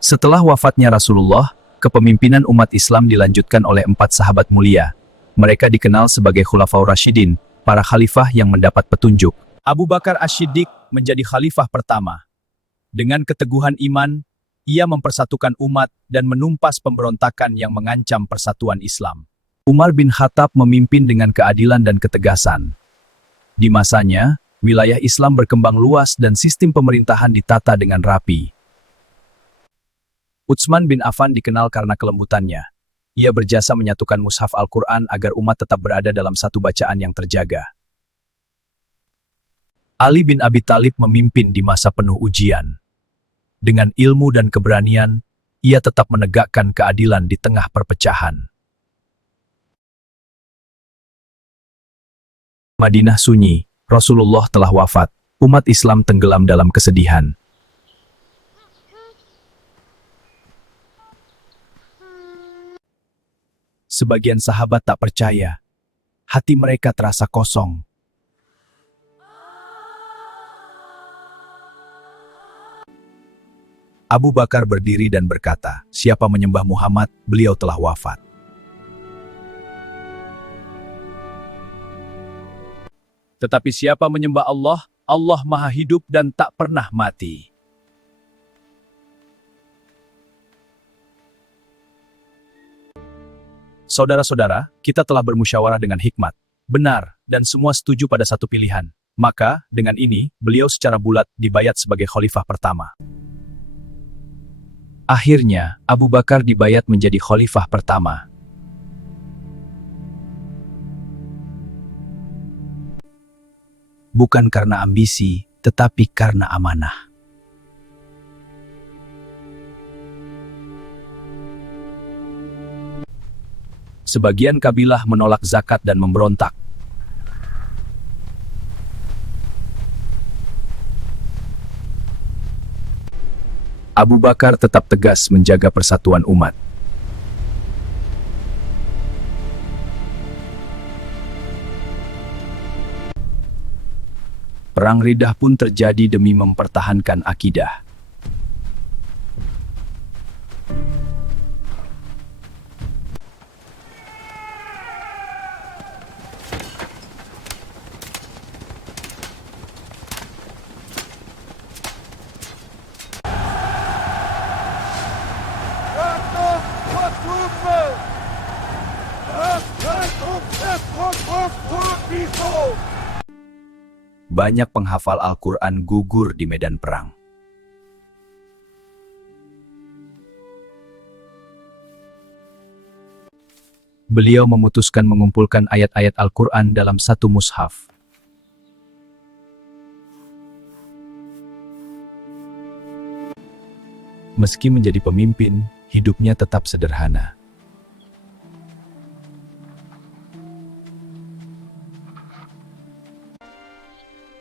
Setelah wafatnya Rasulullah, kepemimpinan umat Islam dilanjutkan oleh 4 sahabat mulia. Mereka dikenal sebagai Khulafaur Rasyidin, para khalifah yang mendapat petunjuk. Abu Bakar Asy-Syiddiq menjadi khalifah pertama. Dengan keteguhan iman, ia mempersatukan umat dan menumpas pemberontakan yang mengancam persatuan Islam. Umar bin Khattab memimpin dengan keadilan dan ketegasan. Di masanya, wilayah Islam berkembang luas dan sistem pemerintahan ditata dengan rapi. Utsman bin Affan dikenal karena kelembutannya. Ia berjasa menyatukan mushaf Al-Quran agar umat tetap berada dalam satu bacaan yang terjaga. Ali bin Abi Thalib memimpin di masa penuh ujian. Dengan ilmu dan keberanian, ia tetap menegakkan keadilan di tengah perpecahan. Madinah sunyi, Rasulullah telah wafat, umat Islam tenggelam dalam kesedihan. Sebagian sahabat tak percaya. Hati mereka terasa kosong. Abu Bakar berdiri dan berkata, "Siapa menyembah Muhammad, beliau telah wafat." Tetapi siapa menyembah Allah, Allah Maha Hidup dan tak pernah mati. Saudara-saudara, kita telah bermusyawarah dengan hikmat, benar, dan semua setuju pada satu pilihan. Maka, dengan ini, beliau secara bulat dibayat sebagai khalifah pertama. Akhirnya, Abu Bakar dibayat menjadi khalifah pertama. Bukan karena ambisi, tetapi karena amanah. Sebagian kabilah menolak zakat dan memberontak. Abu Bakar tetap tegas menjaga persatuan umat. Perang Riddah pun terjadi demi mempertahankan akidah. Banyak penghafal Al-Quran gugur di medan perang. Beliau memutuskan mengumpulkan ayat-ayat Al-Quran dalam satu mushaf. Meski menjadi pemimpin, hidupnya tetap sederhana.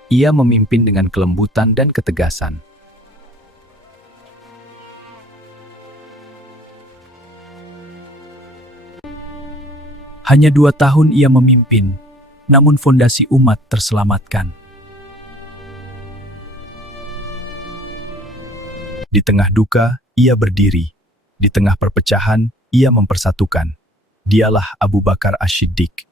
Ia memimpin dengan kelembutan dan ketegasan. Hanya 2 tahun ia memimpin, namun fondasi umat terselamatkan. Di tengah duka, ia berdiri. Di tengah perpecahan, ia mempersatukan. Dialah Abu Bakar Asy-Syiddiq.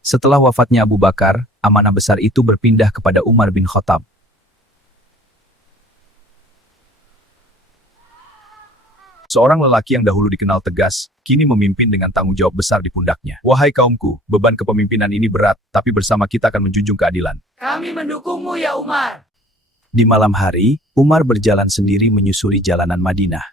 Setelah wafatnya Abu Bakar, amanah besar itu berpindah kepada Umar bin Khattab. Seorang lelaki yang dahulu dikenal tegas, kini memimpin dengan tanggung jawab besar di pundaknya. "Wahai kaumku, beban kepemimpinan ini berat, tapi bersama kita akan menjunjung keadilan." Kami mendukungmu ya Umar. Di malam hari, Umar berjalan sendiri menyusuri jalanan Madinah.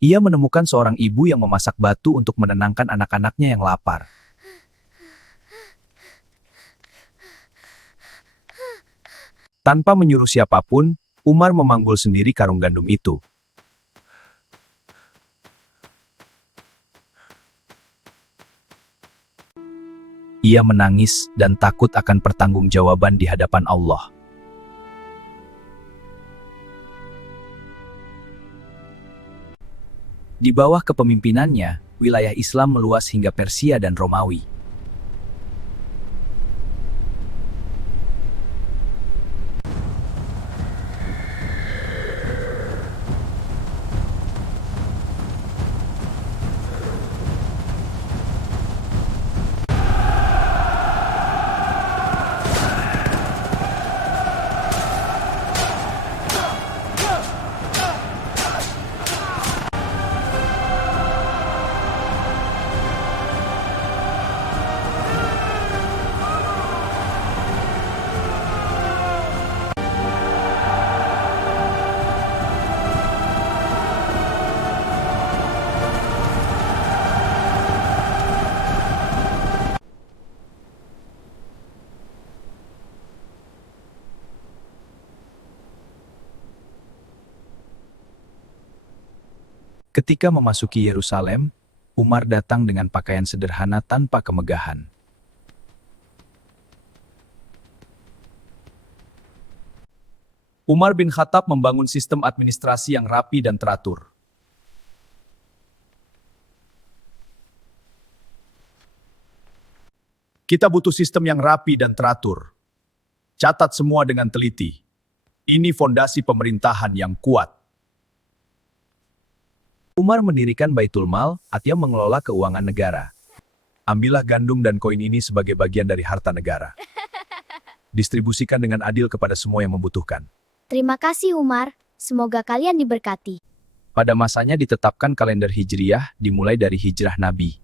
Ia menemukan seorang ibu yang memasak batu untuk menenangkan anak-anaknya yang lapar. Tanpa menyuruh siapapun, Umar memanggul sendiri karung gandum itu. Ia menangis dan takut akan pertanggungjawaban di hadapan Allah. Di bawah kepemimpinannya, wilayah Islam meluas hingga Persia dan Romawi. Ketika memasuki Yerusalem, Umar datang dengan pakaian sederhana tanpa kemegahan. Umar bin Khattab membangun sistem administrasi yang rapi dan teratur. Kita butuh sistem yang rapi dan teratur. Catat semua dengan teliti. Ini fondasi pemerintahan yang kuat. Umar mendirikan Baitul Mal atau mengelola keuangan negara. Ambillah gandum dan koin ini sebagai bagian dari harta negara. Distribusikan dengan adil kepada semua yang membutuhkan. Terima kasih Umar, semoga kalian diberkati. Pada masanya ditetapkan kalender Hijriyah dimulai dari hijrah Nabi.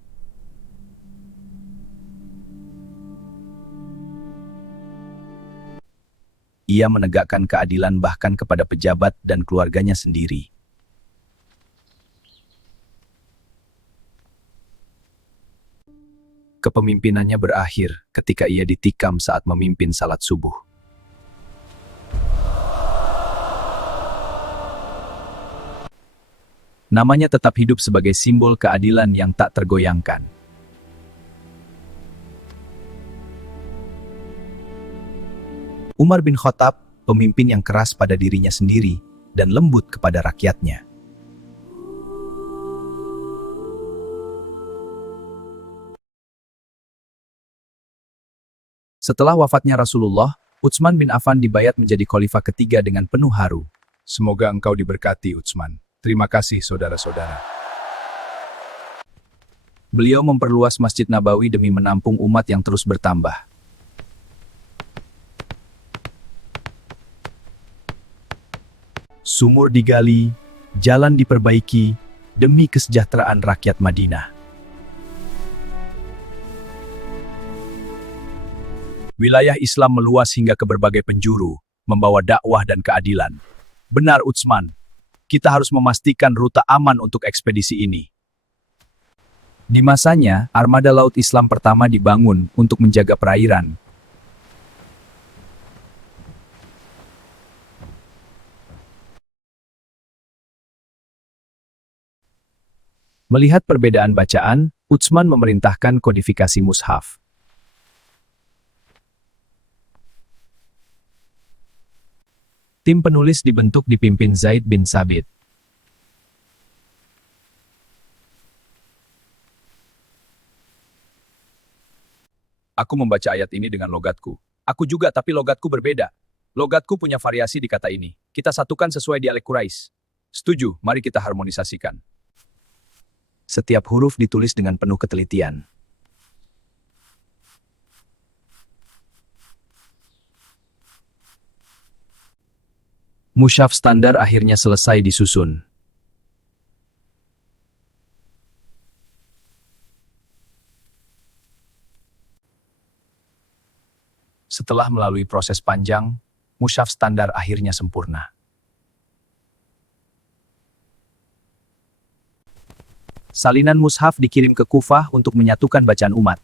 Ia menegakkan keadilan bahkan kepada pejabat dan keluarganya sendiri. Kepemimpinannya berakhir ketika ia ditikam saat memimpin salat subuh. Namanya tetap hidup sebagai simbol keadilan yang tak tergoyangkan. Umar bin Khattab, pemimpin yang keras pada dirinya sendiri dan lembut kepada rakyatnya. Setelah wafatnya Rasulullah, Utsman bin Affan dibayat menjadi khalifah ketiga dengan penuh haru. Semoga engkau diberkati, Utsman. Terima kasih, saudara-saudara. Beliau memperluas Masjid Nabawi demi menampung umat yang terus bertambah. Sumur digali, jalan diperbaiki, demi kesejahteraan rakyat Madinah. Wilayah Islam meluas hingga ke berbagai penjuru, membawa dakwah dan keadilan. Benar, Utsman. Kita harus memastikan rute aman untuk ekspedisi ini. Di masanya, armada laut Islam pertama dibangun untuk menjaga perairan. Melihat perbedaan bacaan, Utsman memerintahkan kodifikasi mushaf. Tim penulis dibentuk dipimpin Zaid bin Sabit. Aku membaca ayat ini dengan logatku. Aku juga, tapi logatku berbeda. Logatku punya variasi di kata ini. Kita satukan sesuai dialek Quraisy. Setuju, mari kita harmonisasikan. Setiap huruf ditulis dengan penuh ketelitian. Mushaf standar akhirnya selesai disusun. Setelah melalui proses panjang, mushaf standar akhirnya sempurna. Salinan mushaf dikirim ke Kufah untuk menyatukan bacaan umat.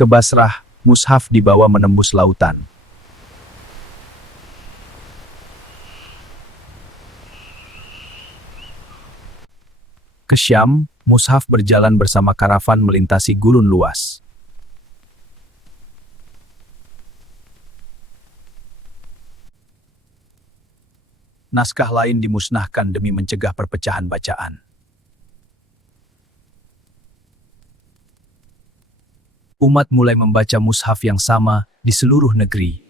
Ke Basrah, mushaf dibawa menembus lautan. Ke Syam, mushaf berjalan bersama karavan melintasi gurun luas. Naskah lain dimusnahkan demi mencegah perpecahan bacaan. Umat mulai membaca mushaf yang sama di seluruh negeri.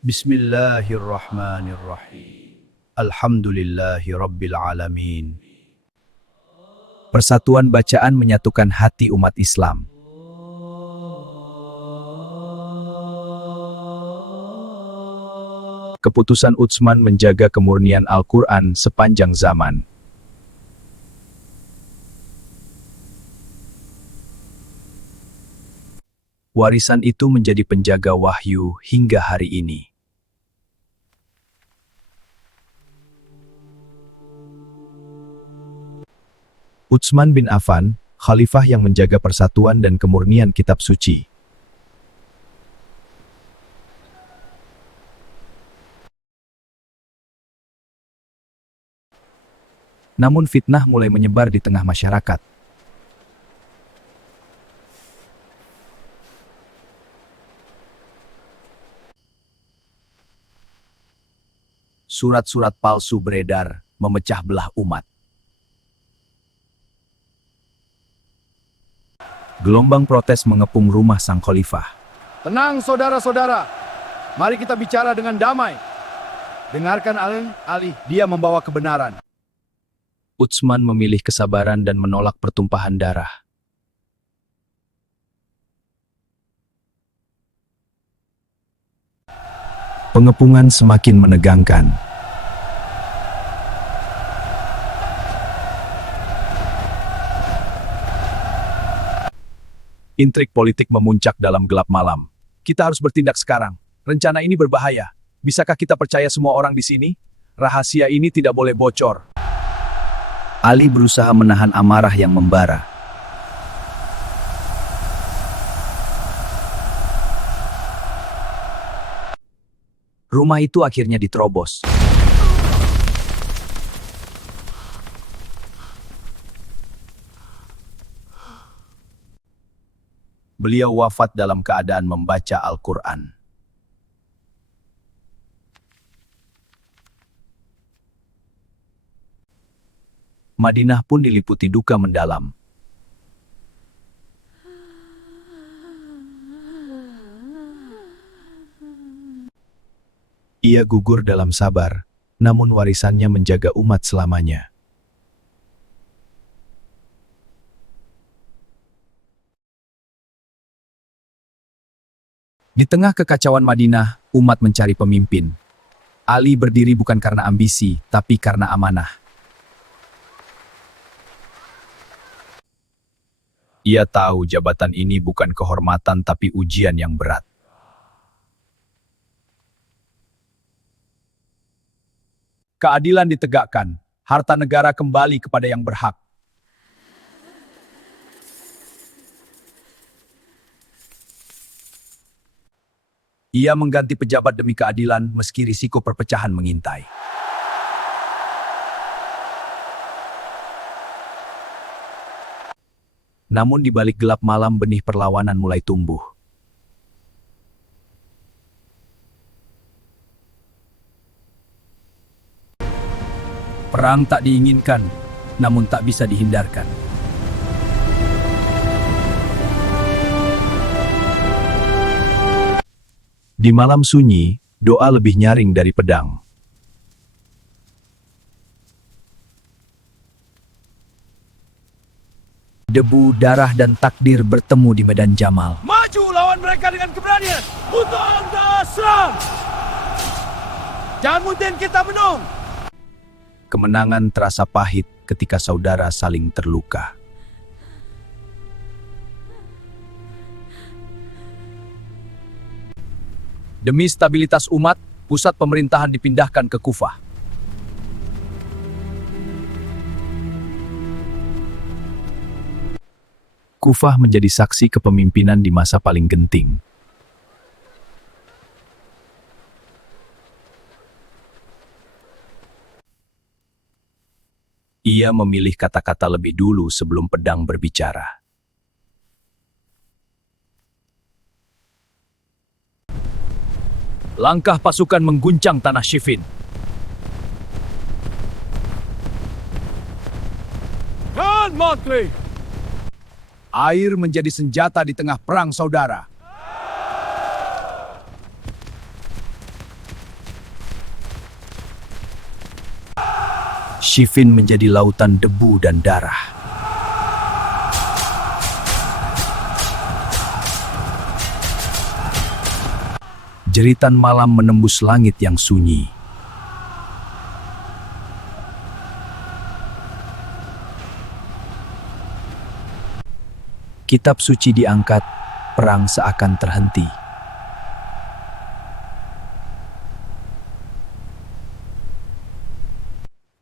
Bismillahirrahmanirrahim. Alhamdulillahi Rabbil Alamin. Persatuan bacaan menyatukan hati umat Islam. Keputusan Utsman menjaga kemurnian Al-Quran sepanjang zaman. Warisan itu menjadi penjaga wahyu hingga hari ini. Utsman bin Affan, khalifah yang menjaga persatuan dan kemurnian kitab suci. Namun fitnah mulai menyebar di tengah masyarakat. Surat-surat palsu beredar, memecah belah umat. Gelombang protes mengepung rumah sang khalifah. Tenang saudara-saudara, mari kita bicara dengan damai. Dengarkan Ali, dia membawa kebenaran. Utsman memilih kesabaran dan menolak pertumpahan darah. Pengepungan semakin menegangkan. Intrik politik memuncak dalam gelap malam. Kita harus bertindak sekarang. Rencana ini berbahaya. Bisakah kita percaya semua orang di sini? Rahasia ini tidak boleh bocor. Ali berusaha menahan amarah yang membara. Rumah itu akhirnya diterobos. Beliau wafat dalam keadaan membaca Al-Quran. Madinah pun diliputi duka mendalam. Ia gugur dalam sabar, namun warisannya menjaga umat selamanya. Di tengah kekacauan Madinah, umat mencari pemimpin. Ali berdiri bukan karena ambisi, tapi karena amanah. Ia tahu jabatan ini bukan kehormatan tapi ujian yang berat. Keadilan ditegakkan, harta negara kembali kepada yang berhak. Ia mengganti pejabat demi keadilan meski risiko perpecahan mengintai. Namun di balik gelap malam benih perlawanan mulai tumbuh. Perang tak diinginkan, namun tak bisa dihindarkan. Di malam sunyi, doa lebih nyaring dari pedang. Debu, darah, dan takdir bertemu di medan Jamal. Maju lawan mereka dengan keberanian. Untuk serang. Jangan mungkin kita menung. Kemenangan terasa pahit ketika saudara saling terluka. Demi stabilitas umat, pusat pemerintahan dipindahkan ke Kufah. Kufah menjadi saksi kepemimpinan di masa paling genting. Ia memilih kata-kata lebih dulu sebelum pedang berbicara. Langkah pasukan mengguncang tanah Siffin. Tuan Mantri! Air menjadi senjata di tengah perang saudara. Shifin menjadi lautan debu dan darah. Jeritan malam menembus langit yang sunyi. Kitab suci diangkat, perang seakan terhenti.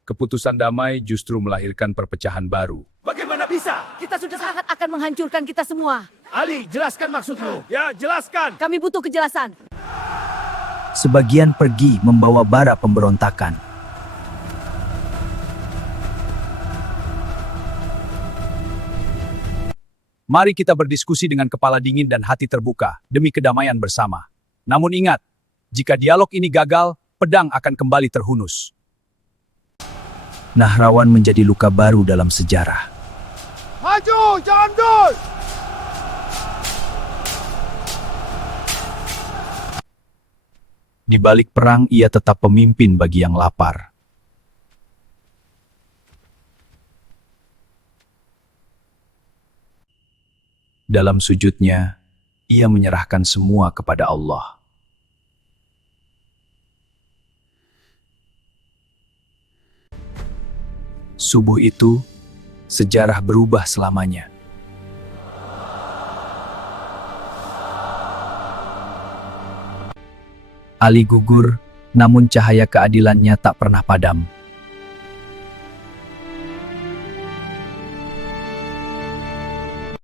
Keputusan damai justru melahirkan perpecahan baru. Bagaimana bisa? Kita sudah sangat akan menghancurkan kita semua. Ali, jelaskan maksudmu. Ya, jelaskan. Kami butuh kejelasan. Sebagian pergi membawa bara pemberontakan. Mari kita berdiskusi dengan kepala dingin dan hati terbuka demi kedamaian bersama. Namun ingat, jika dialog ini gagal, pedang akan kembali terhunus. Nahrawan menjadi luka baru dalam sejarah. Maju, jangan mundur! Di balik perang, ia tetap pemimpin bagi yang lapar. Dalam sujudnya, ia menyerahkan semua kepada Allah. Subuh itu, sejarah berubah selamanya. Ali gugur, namun cahaya keadilannya tak pernah padam.